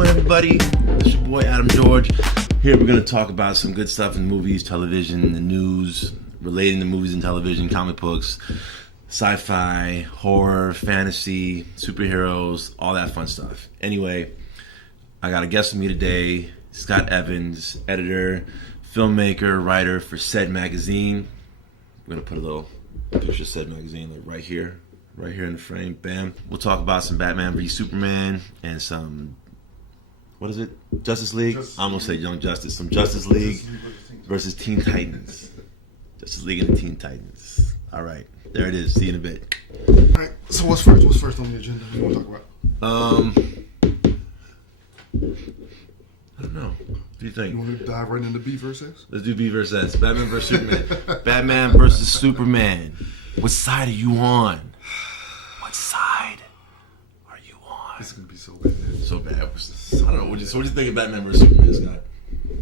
doing, everybody? It's your boy Adam George. Here we're going to talk about some good stuff in movies, television, the news, relating to movies and television, comic books, sci-fi, horror, fantasy, superheroes, all that fun stuff. Anyway, I got a guest with me today, Scott Evans, editor, filmmaker, writer for Said Magazine. We're going to put a little picture of Said Magazine like right here in the frame. Bam. We'll talk about some Batman v Superman and some, what is it? Justice League? I'm going to say Young Justice. Some Justice League versus Teen Titans. Justice League and the Teen Titans. All right. There it is. See you in a bit. All right. So what's first? What's first on the agenda? What do you want to talk about? I don't know. What do you think? You want to dive right into B versus S? Let's do B versus S. Batman versus Superman. Batman versus Superman. What side are you on? What side are you on? It's going to be so bad. So bad. I don't know. What do you think of Batman versus Superman, Scott?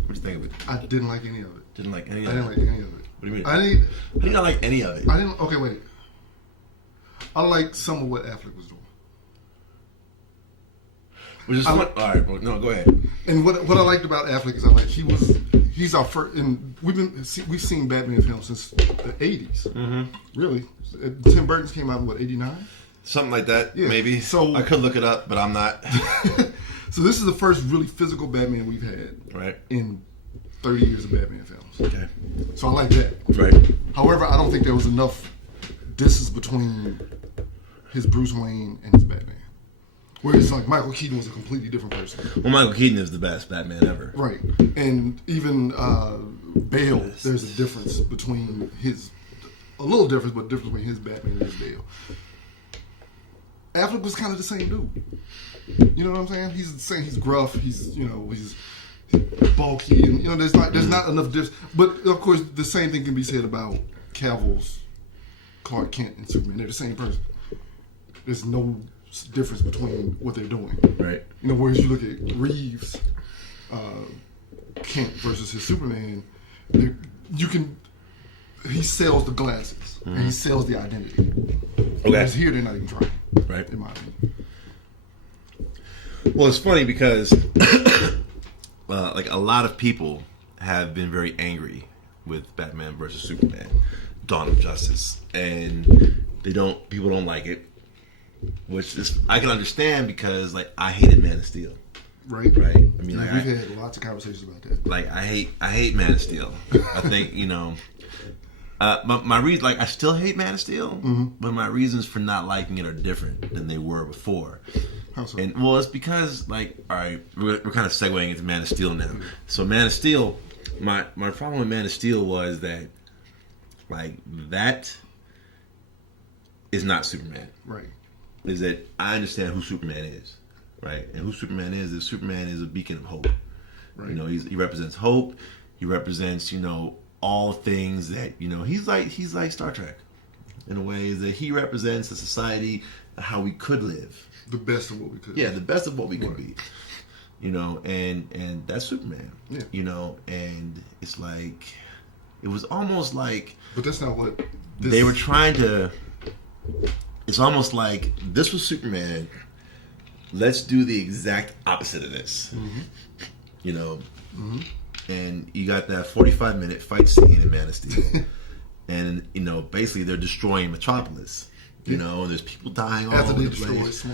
What do you think of it? I didn't like any of it. Didn't like any of it? I didn't like any of it. What do you mean? I didn't. How do you not like any of it? I didn't. Okay, wait. I liked some of what Affleck was doing. Which is fun. All right. Well, no, go ahead. And what I liked about Affleck is he's our first, and we've seen Batman films since the 80s. Mm-hmm. Really, Tim Burton's came out in what, 89? Something like that, yeah. Maybe. So I could look it up, but I'm not. So this is the first really physical Batman we've had in 30 years of Batman films. Okay. So I like that. Right. However, I don't think there was enough distance between his Bruce Wayne and his Batman. Whereas like Michael Keaton was a completely different person. Well, Michael Keaton is the best Batman ever. Right. And even Bale, there's a difference between a little difference, but difference between his Batman and his Bale. Affleck was kind of the same dude. You know what I'm saying? He's gruff. He's bulky, and there's not enough difference. But of course, the same thing can be said about Cavill's Clark Kent and Superman. They're the same person. There's no difference between what they're doing. Right. Whereas you look at Reeves, Kent versus his Superman, he sells the glasses and he sells the identity. Okay. Whereas here they're not even trying. Right. In my opinion. Well, it's funny because like a lot of people have been very angry with Batman versus Superman, Dawn of Justice, and people don't like it, which is I can understand because like I hated Man of Steel. Right. I mean, like, we've had lots of conversations about that. Like I hate Man of Steel. I think my reason, like I still hate Man of Steel, but my reasons for not liking it are different than they were before. How so? And well, it's because like, all right, we're kind of segueing into Man of Steel now. So Man of Steel, my problem with Man of Steel was that like that is not Superman. Right. Is that I understand who Superman is, right? And who Superman is Superman is a beacon of hope. Right. He represents hope. He represents all things that he's like Star Trek in a way that he represents a society how we could live. The best of what we could. Yeah, the best of what we could be. And that's Superman. Yeah. And it's like it was almost like. But that's not what they were trying to. It's almost like this was Superman. Let's do the exact opposite of this. Mm-hmm. Mm-hmm. And you got that 45-minute fight scene in Man of Steel, and basically they're destroying Metropolis. And there's people dying all over the place.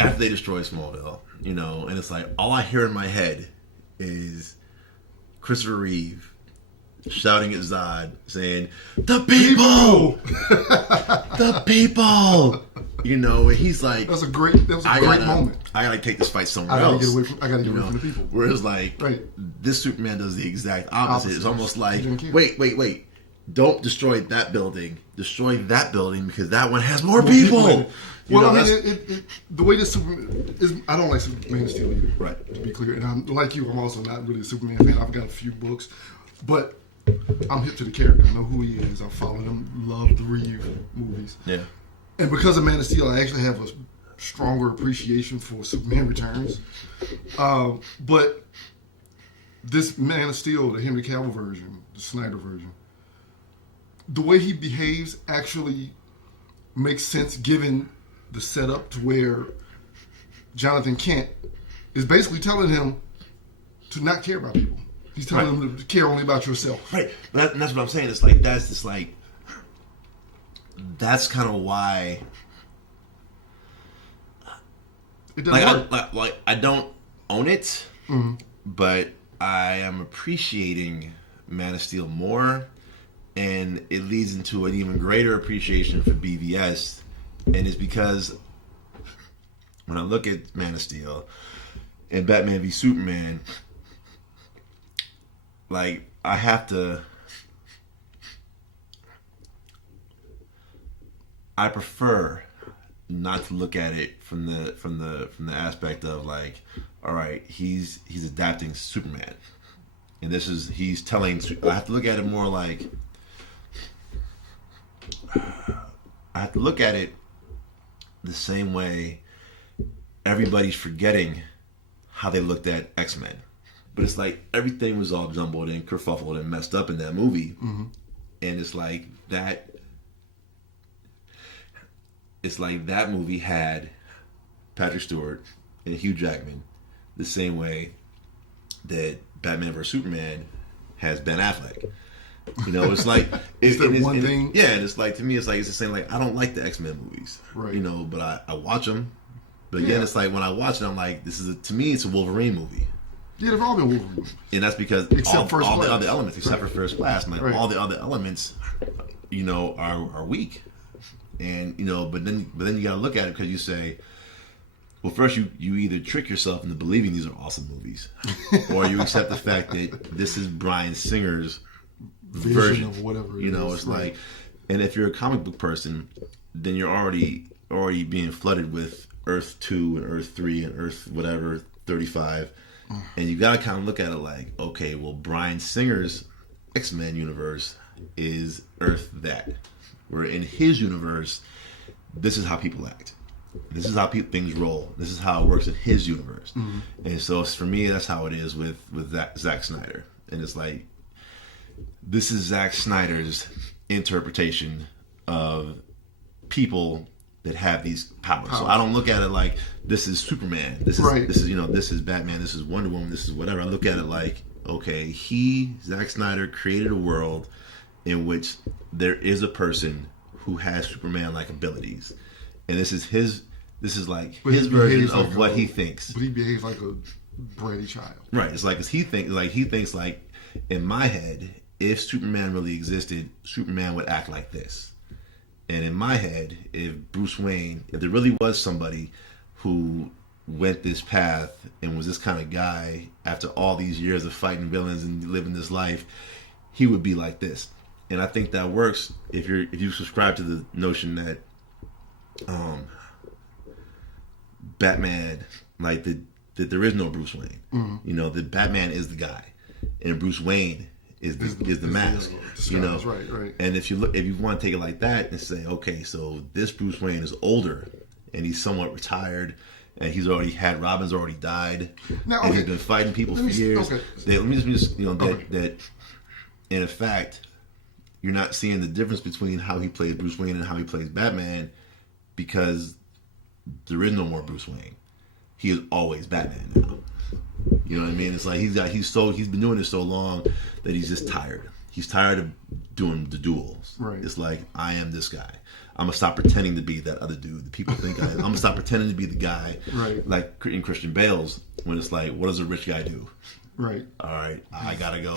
After they destroy Smallville, and it's like all I hear in my head is Christopher Reeve shouting at Zod, saying, "The people, the people." And he's like, That was a great moment. I gotta take this fight somewhere else. I gotta get away from the people. Whereas like, this Superman does the exact opposite. It's almost like, wait. Don't destroy that building. Destroy that building because that one has more people. The way this Superman is, I don't like Man of Steel either. Right. To be clear, and I'm like you. I'm also not really a Superman fan. I've got a few books, but I'm hip to the character. I know who he is. I follow him. Love the Reeve movies. Yeah. And because of Man of Steel, I actually have a stronger appreciation for Superman Returns. But this Man of Steel, the Henry Cavill version, the Snyder version, the way he behaves actually makes sense given the setup to where Jonathan Kent is basically telling him to not care about people. He's telling him to care only about yourself. Right. And that's what I'm saying. It's like that's just like that's kind of why. It doesn't work. Like I don't own it, but I am appreciating Man of Steel more, and it leads into an even greater appreciation for BVS, and it's because when I look at Man of Steel and Batman v Superman, like I have to. I prefer not to look at it from the aspect of like, all right, he's adapting Superman, and he's telling. I have to look at it more like I have to look at it the same way everybody's forgetting how they looked at X-Men, but it's like everything was all jumbled and kerfuffled and messed up in that movie, and it's like that. It's like that movie had Patrick Stewart and Hugh Jackman the same way that Batman vs Superman has Ben Affleck. You know, it's like it's one thing. Yeah, and it's like to me, it's the same. Like I don't like the X-Men movies, right? You know, but I watch them. But again, it's like when I watch it, I'm like, to me, it's a Wolverine movie. Yeah, they've all been Wolverine movies, and that's because all the other elements, except for First Class, like all the other elements, you know, are weak. And you know, but then you gotta look at it because you say, well, first you either trick yourself into believing these are awesome movies, or you accept the fact that this is Bryan Singer's version of whatever. You know, it's like, and if you're a comic book person, then you're already being flooded with Earth 2 and Earth 3 and Earth whatever 35, and you gotta kind of look at it like, okay, well, Bryan Singer's X-Men universe is Earth that. Where in his universe, this is how people act. This is how things roll. This is how it works in his universe. And so for me, that's how it is with Zack Snyder. And it's like, this is Zack Snyder's interpretation of people that have these powers. So I don't look at it like this is Superman. This is you know, this is Batman. This is Wonder Woman. This is whatever. I look at it like, okay, Zack Snyder created a world in which there is a person who has Superman-like abilities, and this is his version of what he thinks. But he behaves like a bratty child, right? It's like he thinks like in my head, if Superman really existed, Superman would act like this. And in my head, if there really was somebody who went this path and was this kind of guy after all these years of fighting villains and living this life, he would be like this. And I think that works if you subscribe to the notion that Batman, like that there is no Bruce Wayne. You know, that Batman is the guy, and Bruce Wayne is the mask. You know, right. And if you want to take it like that and say, okay, so this Bruce Wayne is older and he's somewhat retired, and Robin's already died, and he's been fighting people for years. Let me just that in fact, you're not seeing the difference between how he plays Bruce Wayne and how he plays Batman, because there is no more Bruce Wayne. He is always Batman now. You know what I mean? It's like he's been doing this so long that he's just tired. He's tired of doing the duels. Right. It's like, I am this guy. I'm gonna stop pretending to be that other dude that people think I am. I'm gonna stop pretending to be the guy, right? Like in Christian Bale's, when it's like, what does a rich guy do? Right. All right, I gotta go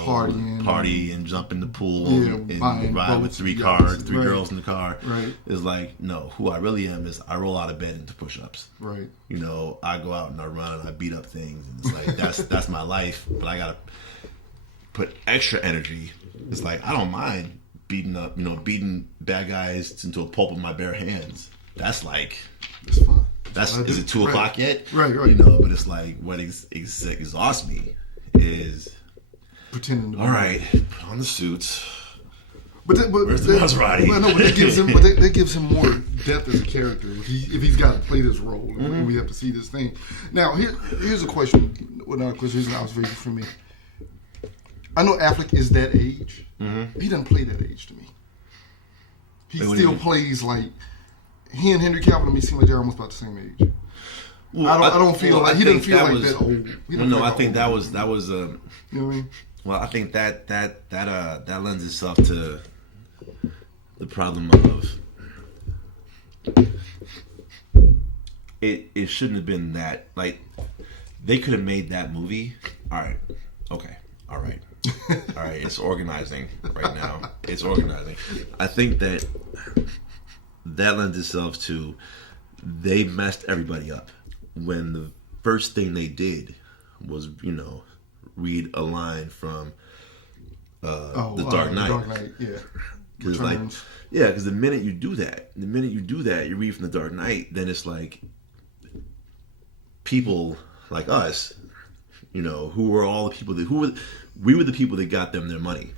party and jump in the pool and ride with three girls in the car. Right. It's like, no, who I really am is I roll out of bed into push-ups. Right. You know, I go out and I run and I beat up things, and it's like that's my life. But I gotta put extra energy. It's like, I don't mind beating bad guys into a pulp with my bare hands. That's fun. Is it 2 o'clock yet? Right. You know, but it's like what exhausts me is pretending to be all right, put on the suits. Where's the Maserati? Well, no, but that gives him more depth as a character if he's got to play this role. And we have to see this thing. Now, here's a question. Well, not a question. Here's an observation from me. I know Affleck is that age. He doesn't play that age to me. He still plays like he and Henry Cavill to me seem like they're almost about the same age. Well, I don't feel like he didn't feel like that old. No, I think that was. You know what I mean? Well, I think that lends itself to the problem of it shouldn't have been that. Like, they could have made that movie. All right, okay, all right. All right, it's organizing right now. It's organizing. I think that lends itself to they messed everybody up when the first thing they did was, read a line from The Dark Knight. Dark Knight, yeah. Because the minute you do that, you read from The Dark Knight, then it's like people like us, who were all the people we were the people that got them their money.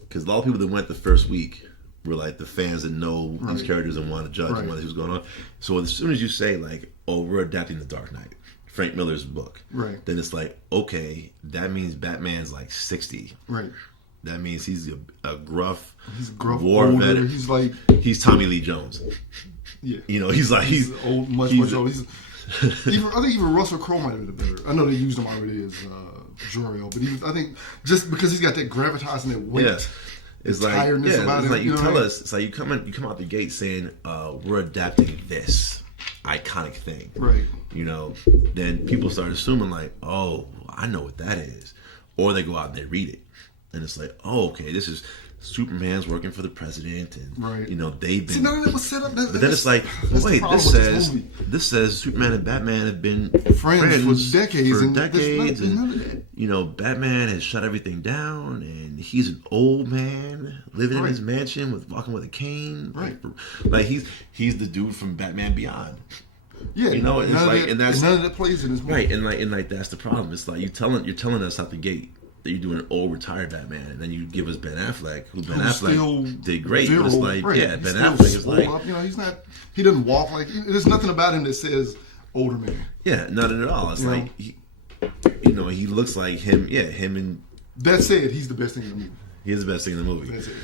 Because a lot of people that went the first week were like the fans that know these characters and want to judge and want to see what's going on. So as soon as you say like, oh, we're adapting The Dark Knight, Frank Miller's book, right? Then it's like, okay, that means Batman's like 60, right? That means he's a gruff, war veteran. He's Tommy Lee Jones. Yeah, he's old, much older. I think even Russell Crowe might have been better. I know they used him already as Jor-El, but I think just because he's got that gravitas and that weight. Yeah. It's like, tiredness about it's him, like you tell us. It's like you come out the gate saying, "We're adapting this iconic thing," right? Then people start assuming like, "Oh, I know what that is," or they go out and they read it, and it's like, "Oh, okay, this is Superman's working for the president," and right. They've been. See, none of that was set up. But then it's like, wait, this says Superman and Batman have been friends for decades, and none of that. Batman has shut everything down, and he's an old man living in his mansion walking with a cane. Right. Like he's the dude from Batman Beyond. Yeah, and none of that plays in his movie. Right, and that's the problem. It's like you're telling us out the gate that you do an old retired Batman, and then you give us Ben Affleck, who Affleck did great. But it's like, Ben Affleck is like, he doesn't walk like. There's nothing about him that says older man. Yeah, nothing at all. It's like he looks like him. Yeah, him and. That said, he's the best thing in the movie. He is the best thing in the movie. That's it.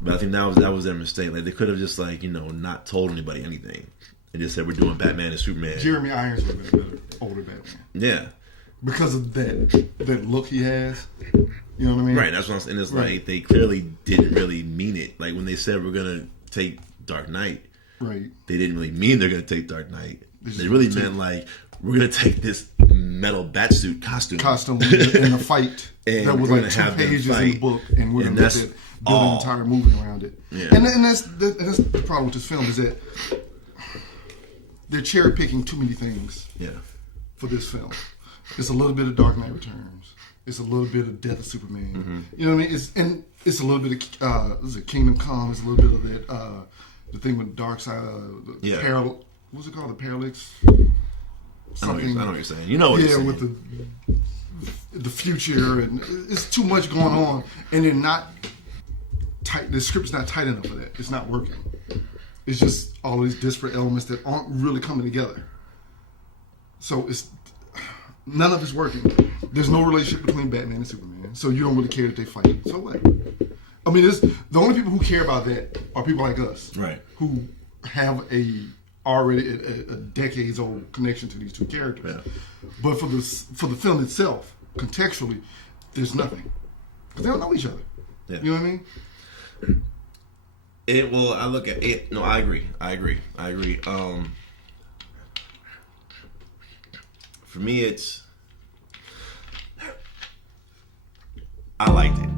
But I think that was their mistake. Like they could have just not told anybody anything. They just said we're doing Batman and Superman. Jeremy Irons would have been a better older Batman. Yeah. Because of that look he has. You know what I mean? Right, that's what I'm saying. It's like they clearly didn't really mean it. Like when they said we're gonna take Dark Knight, right? They didn't really mean they're gonna take Dark Knight. They really meant like we're gonna take this metal batsuit costume in a fight and that was like 2 pages in the book, and we're gonna build an entire movie around it. Yeah. And that's the problem with this film is that they're cherry picking too many things. Yeah. For this film. It's a little bit of Dark Knight Returns. It's a little bit of Death of Superman. Mm-hmm. You know what I mean? It's a little bit of Kingdom Come. It's a little bit of that the thing with Dark Side. What's it called? The Parallax. Something. I know what you're saying. You know what you're saying. With the future, and it's too much going on, and they're not tight. The script's not tight enough for that. It's not working. It's just all these disparate elements that aren't really coming together. So none of it's working. There's no relationship between Batman and Superman, so you don't really care that they fight. So what? I mean, the only people who care about that are people like us, right? Who have already a decades old connection to these two characters. Yeah. But for the film itself, contextually, there's nothing because they don't know each other. Yeah. You know what I mean? I look at it. No, I agree. For me, I liked it.